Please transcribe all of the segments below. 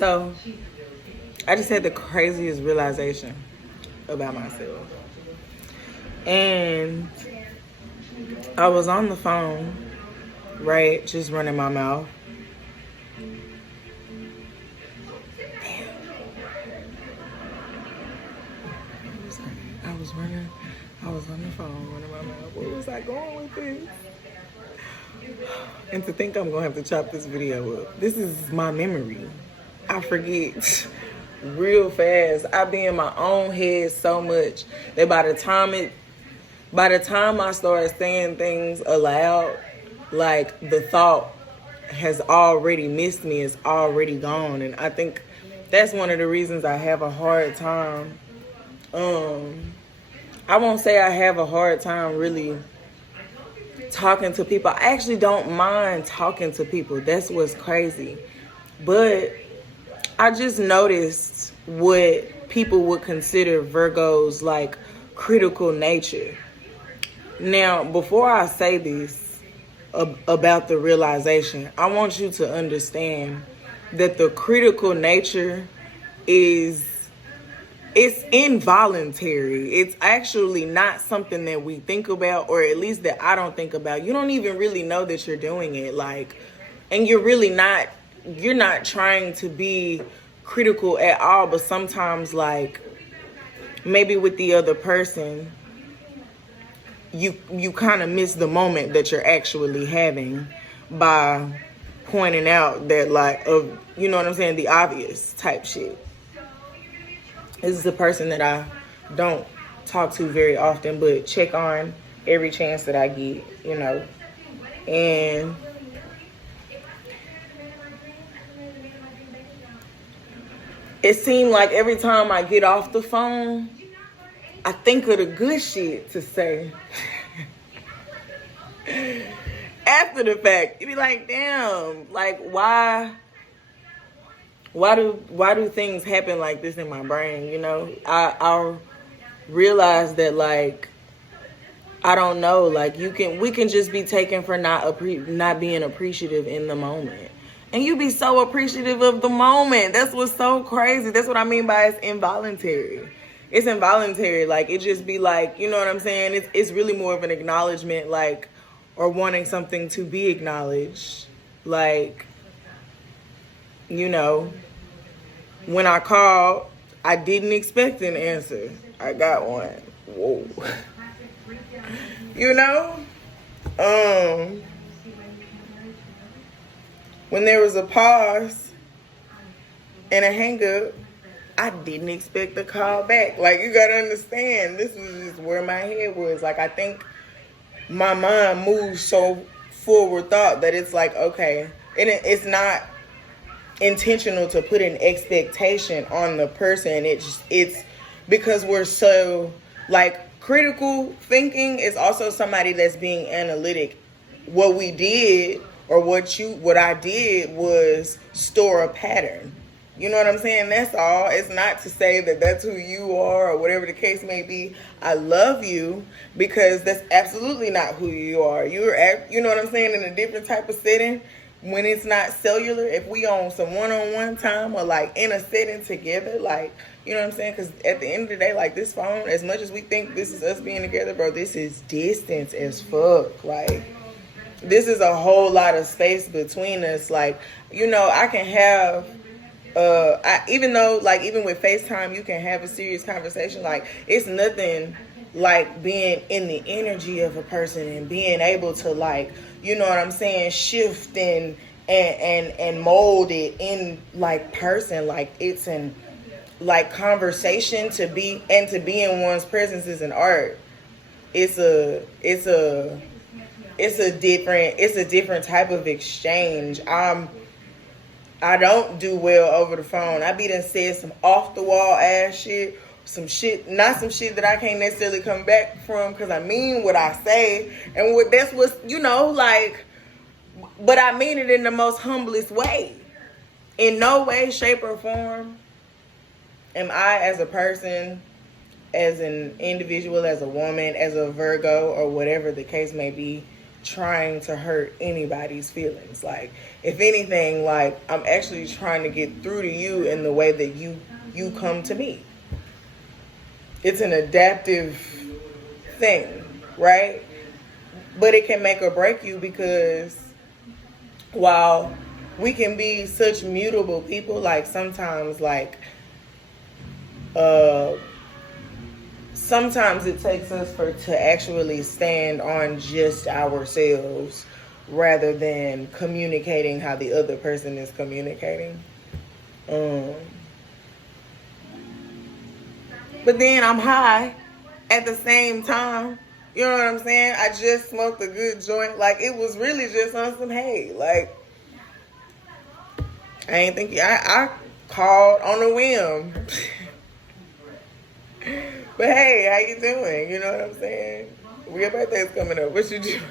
So I just had the craziest realization about myself. And I was on the phone, right, just running my mouth. I was on the phone running my mouth. Where was I going with this? And to think I'm gonna have to chop this video up. This is my memory. I forget real fast. I be in my own head so much that by the time I start saying things aloud, like the thought has already missed me, it's already gone. And I think that's one of the reasons I have a hard time. I won't say I have a hard time really talking to people. I actually don't mind talking to people. That's what's crazy. But I just noticed what people would consider Virgo's like critical nature. Now, before I say this about the realization, I want you to understand that the critical nature it's involuntary. It's actually not something that we think about, or at least that I don't think about. You don't even really know that you're doing it, and you're not trying to be critical at all, but sometimes maybe with the other person, you kind of miss the moment that you're actually having by pointing out that you know what I'm saying, the obvious type shit. This is a person that I don't talk to very often, but check on every chance that I get, you know. And it seemed like every time I get off the phone, I think of the good shit to say. After the fact, you be like, damn, why do things happen like this in my brain, you know? I realize that I don't know, we can just be taken for not being appreciative in the moment. And you be so appreciative of the moment. That's what's so crazy. That's what I mean by it's involuntary. It's involuntary. It just be you know what I'm saying? It's really more of an acknowledgement, or wanting something to be acknowledged. You know, when I called, I didn't expect an answer. I got one. Whoa. You know? When there was a pause and a hang up, I didn't expect the call back. You gotta understand, this was just where my head was. I think my mind moves so forward thought that it's okay. And it's not intentional to put an expectation on the person. It's because we're so critical thinking is also somebody that's being analytic. What we did or what I did was store a pattern. You know what I'm saying? That's all. It's not to say that that's who you are or whatever the case may be. I love you, because that's absolutely not who you are. You're you know what I'm saying, in a different type of setting. When it's not cellular, if we on some one-on-one time or in a setting together, you know what I'm saying? Because at the end of the day, this phone, as much as we think this is us being together, bro, this is distance as fuck. This is a whole lot of space between us. You know, I can have, even with FaceTime, you can have a serious conversation. It's nothing being in the energy of a person and being able to you know what I'm saying, shift and mold it in person. It's an conversation to be in one's presence is an art. It's a different type of exchange. I don't do well over the phone. I be done said some off the wall ass shit. Not some shit that I can't necessarily come back from, because I mean what I say, and that's what's, you know, but I mean it in the most humblest way. In no way, shape, or form am I, as a person, as an individual, as a woman, as a Virgo, or whatever the case may be, trying to hurt anybody's feelings. Like, if anything, like, I'm actually trying to get through to you in the way that you come to me. It's an adaptive thing, right? But it can make or break you, because while we can be such mutable people, like sometimes, like, sometimes it takes us to actually stand on just ourselves rather than communicating how the other person is communicating. But then I'm high at the same time. You know what I'm saying? I just smoked a good joint. Like, it was really just on some, hey, like, I ain't think I called on a whim. But hey, how you doing? You know what I'm saying? Your birthday's coming up. What you doing?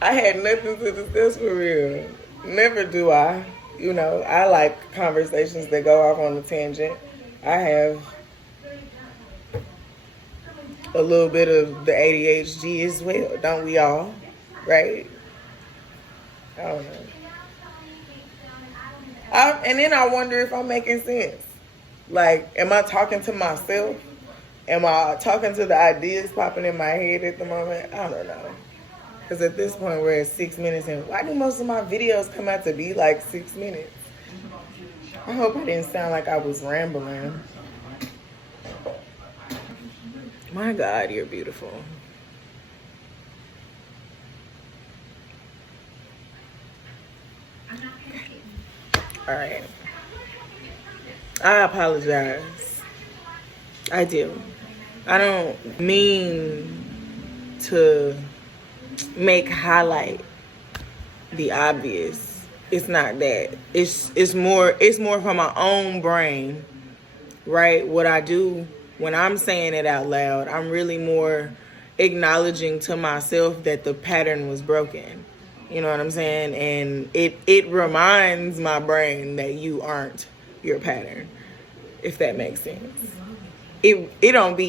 I had nothing to discuss for real. Never do I. You know, I like conversations that go off on a tangent. I have a little bit of the ADHD as well. Don't we all? Right? I don't know. And then I wonder if I'm making sense. Like, am I talking to myself? Am I talking to the ideas popping in my head at the moment? I don't know. Because at this point, we're at 6 minutes in. Why do most of my videos come out to be like 6 minutes? I hope I didn't sound like I was rambling. My God, you're beautiful. All right. I apologize. I do. I don't mean to make highlight the obvious. It's not that. It's more from my own brain, right? What I do when I'm saying it out loud, I'm really more acknowledging to myself that the pattern was broken. You know what I'm saying? And it reminds my brain that you aren't your pattern, if that makes sense. It don't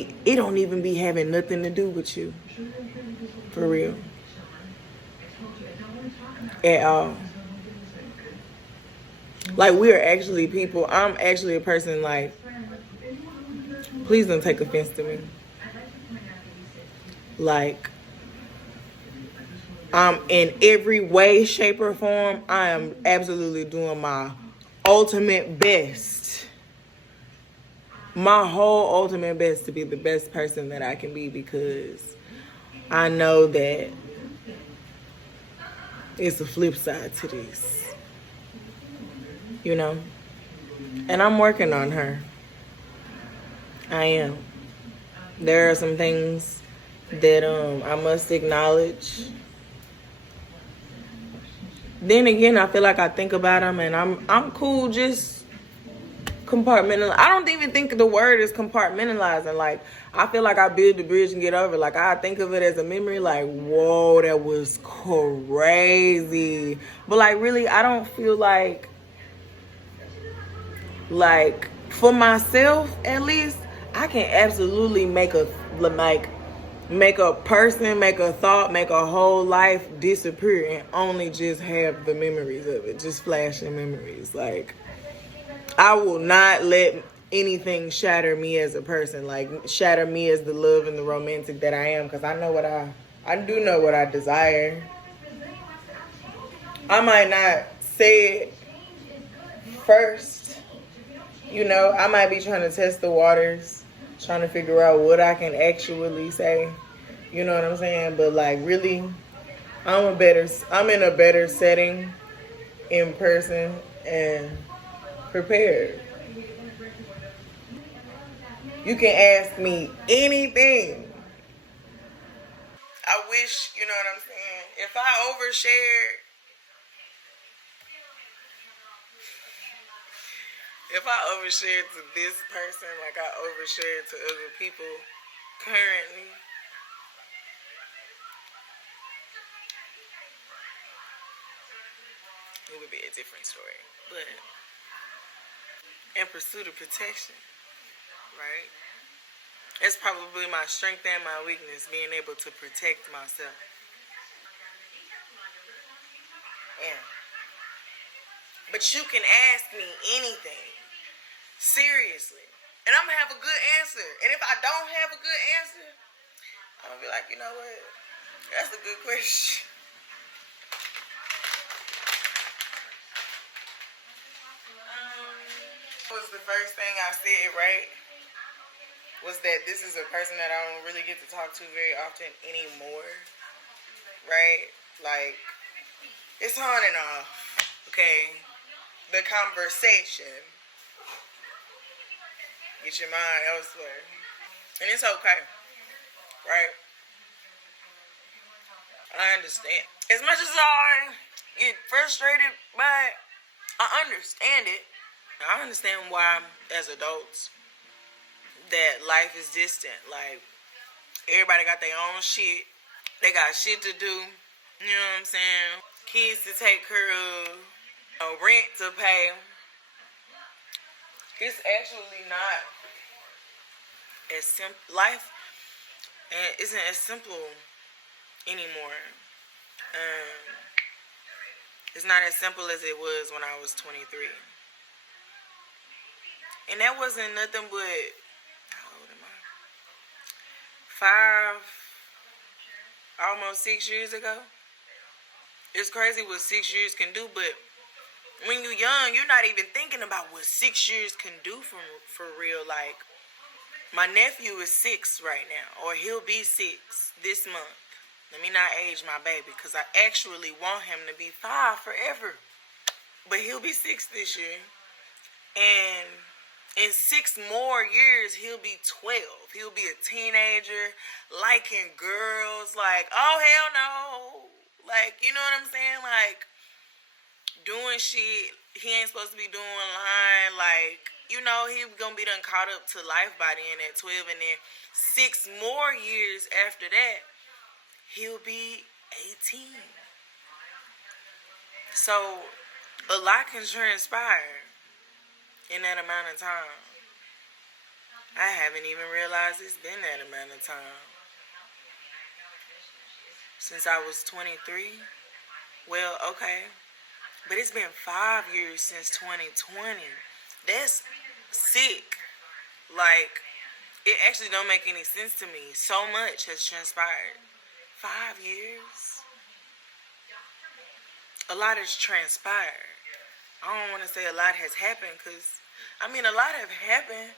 even be having nothing to do with you. For real. At all. Like, we are actually people. I'm actually a person, like, please don't take offense to me. Like, in every way, shape, or form, I am absolutely doing my ultimate best. My whole ultimate best to be the best person that I can be, because I know that it's a flip side to this. You know? And I'm working on her. I am. There are some things that I must acknowledge. Then again, I feel like I think about them and I'm cool just compartmentalizing. I don't even think the word is compartmentalizing. Like, I feel like I build the bridge and get over. Like, I think of it as a memory. Like, whoa, that was crazy. But like, really, I don't feel like for myself at least, I can absolutely make a person, make a thought, make a whole life disappear and only just have the memories of it, just flashing memories. Like, I will not let anything shatter me as a person, like shatter me as the love and the romantic that I am, because I do know what I desire. I might not say it first, you know, I might be trying to test the waters, trying to figure out what I can actually say. You know what I'm saying? But like, really, I'm in a better setting in person and prepared. You can ask me anything. I wish, you know what I'm saying? If I overshared, to this person like I overshared to other people currently, it would be a different story. But in pursuit of protection, right? It's probably my strength and my weakness, being able to protect myself. Yeah. But you can ask me anything. Seriously. And I'm going to have a good answer. And if I don't have a good answer, I'm going to be like, you know what? That's a good question. Was the first thing I said, right? Was that this is a person that I don't really get to talk to very often anymore. Right? Like, it's on and off. Okay? The conversation. Get your mind elsewhere. And it's okay. Right? I understand. As much as I get frustrated by it, I understand it. I understand why, as adults, that life is distant. Like, everybody got their own shit. They got shit to do. You know what I'm saying? Kids to take care of. Rent to pay. It's actually not as simple. Life isn't as simple anymore. It's not as simple as it was when I was 23. And that wasn't nothing but, how old am I? 5, almost 6 years ago. It's crazy what 6 years can do, but when you're young, you're not even thinking about what 6 years can do for real. Like, my nephew is 6 right now, or he'll be 6 this month. Let me not age my baby, because I actually want him to be 5 forever. But he'll be 6 this year. And in 6 more years, he'll be 12. He'll be a teenager, liking girls. Like, oh, hell no. Like, you know what I'm saying? Like, doing shit he ain't supposed to be doing online. Like, you know, he gonna be done caught up to life by then at 12. And then 6 more years after that, he'll be 18. So, a lot can transpire in that amount of time. I haven't even realized it's been that amount of time. Since I was 23. Well, okay. But it's been 5 years since 2020. That's sick. Like, it actually don't make any sense to me. So much has transpired. 5 years. A lot has transpired. I don't want to say a lot has happened, because, I mean, a lot have happened.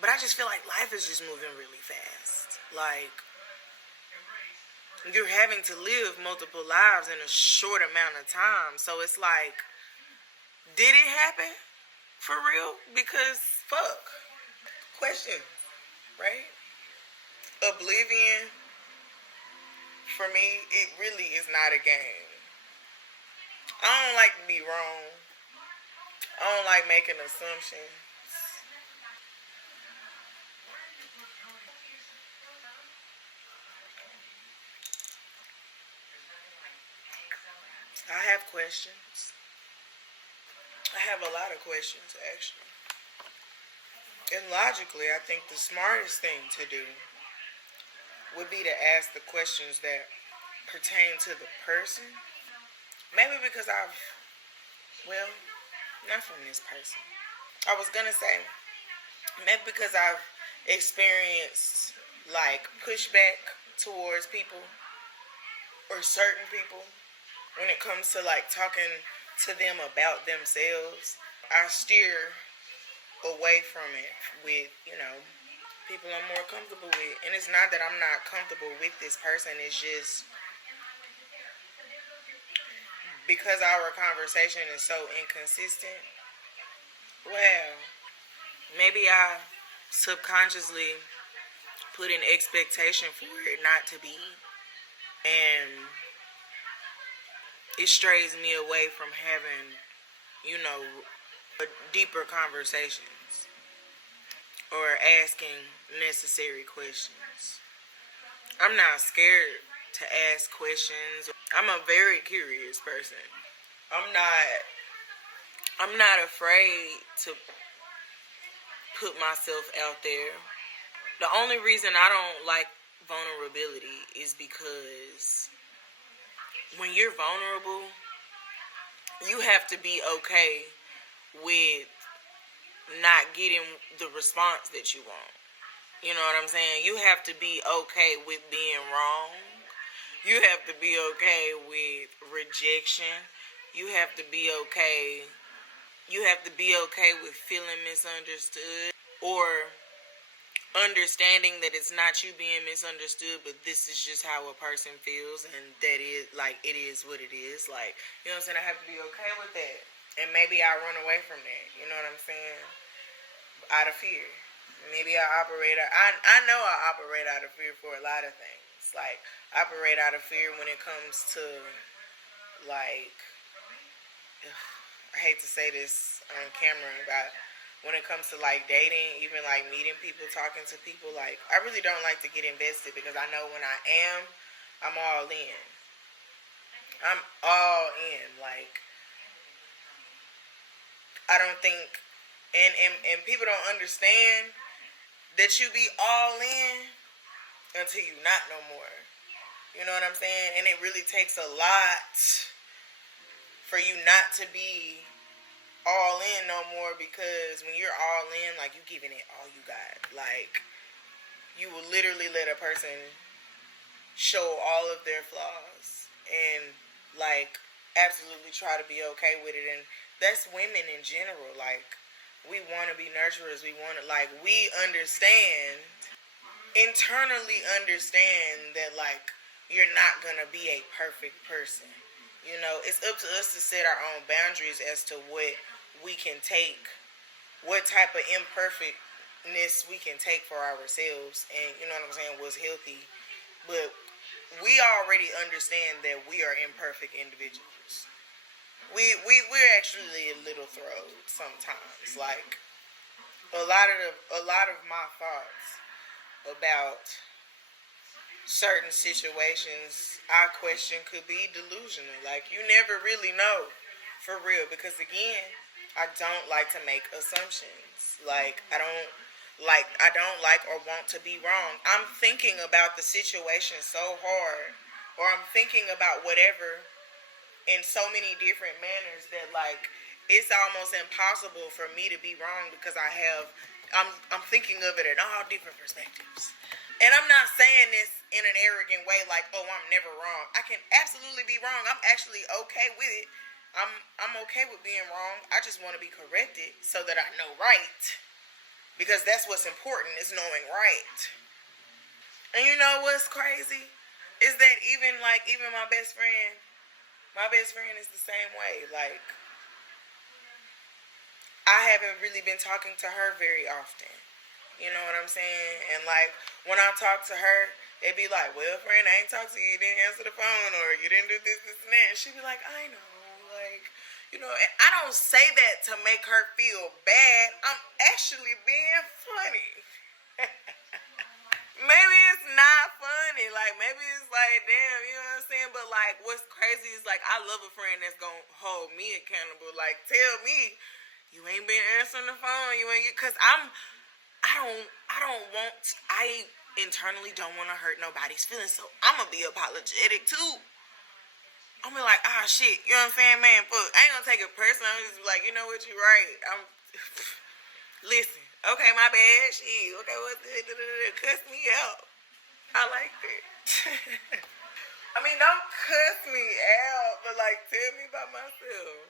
But I just feel like life is just moving really fast. Like, you're having to live multiple lives in a short amount of time. So it's like, did it happen? For real? Because, fuck. Question. Right? Oblivion, for me, it really is not a game. I don't like to be wrong. I don't like making assumptions. I have questions. I have a lot of questions, actually. And logically, I think the smartest thing to do would be to ask the questions that pertain to the person. Maybe because well, not from this person. I was gonna say, maybe because I've experienced, like, pushback towards people or certain people when it comes to, like, talking to them about themselves. I steer away from it with, people I'm more comfortable with. And it's not that I'm not comfortable with this person. It's just because our conversation is so inconsistent. Well, maybe I subconsciously put an expectation for it not to be. And it strays me away from having, deeper conversations or asking necessary questions. I'm not scared to ask questions. I'm a very curious person. I'm not afraid to put myself out there. The only reason I don't like vulnerability is because when you're vulnerable, you have to be okay with not getting the response that you want. You know what I'm saying? You have to be okay with being wrong. You have to be okay with rejection. You have to be okay. You have to be okay with feeling misunderstood, or understanding that it's not you being misunderstood, but this is just how a person feels, and that is, like, it is what it is. Like, you know what I'm saying? I have to be okay with that. And maybe I run away from that. You know what I'm saying? Out of fear. Maybe I know I operate out of fear for a lot of things. Like, I operate out of fear when it comes to, like, I hate to say this on camera, but when it comes to, like, dating, even, like, meeting people, talking to people, like, I really don't like to get invested, because I know when I am, I'm all in. I'm all in. Like, I don't think, and people don't understand that you be all in until you not no more. You know what I'm saying? And it really takes a lot for you not to be all in no more, because when you're all in, like, you giving it all you got. Like, you will literally let a person show all of their flaws and, like, absolutely try to be okay with it. And that's women in general. Like, we want to be nurturers. We want to, like, we internally understand that, like, you're not going to be a perfect person. You know, it's up to us to set our own boundaries as to what we can take, what type of imperfectness we can take for ourselves, and, you know what I'm saying, what's healthy. But we already understand that we are imperfect individuals. We're actually a little throwed sometimes. Like, a lot of my thoughts about certain situations, I question, could be delusional. Like, you never really know, for real. Because, again, I don't like to make assumptions. Like, I don't like or want to be wrong. I'm thinking about the situation so hard, or I'm thinking about whatever in so many different manners that, like, it's almost impossible for me to be wrong, because I'm thinking of it in all different perspectives. And I'm not saying this in an arrogant way, like, oh, I'm never wrong. I can absolutely be wrong. I'm actually okay with it. I'm okay with being wrong. I just want to be corrected so that I know right. Because that's what's important, is knowing right. And you know what's crazy? Is that even my best friend is the same way. Like, I haven't really been talking to her very often. You know what I'm saying? And, like, when I talk to her, they be like, well, friend, I ain't talked to you. You didn't answer the phone, or you didn't do this, and that. And she be like, I know. Like, you know, and I don't say that to make her feel bad. I'm actually being funny. Maybe it's not funny. Like, maybe it's like, damn, you know what I'm saying? But, like, what's crazy is, like, I love a friend that's gonna hold me accountable. Like, tell me, you ain't been answering the phone. You ain't, because I internally don't want to hurt nobody's feelings, so I'm going to be apologetic too. I'm going to be like, shit, you know what I'm saying, man, fuck, I ain't going to take it personal. I'm just like, you know what, you're right. Listen, okay, my bad, shit, okay, what, cuss me out. I like that. I mean, don't cuss me out, but, like, tell me about myself.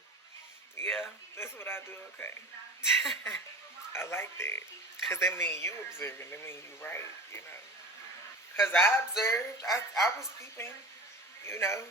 Yeah, that's what I do, okay. I like that. Because that mean you observing. That mean you right, you know. Because I observed. I was peeping, you know.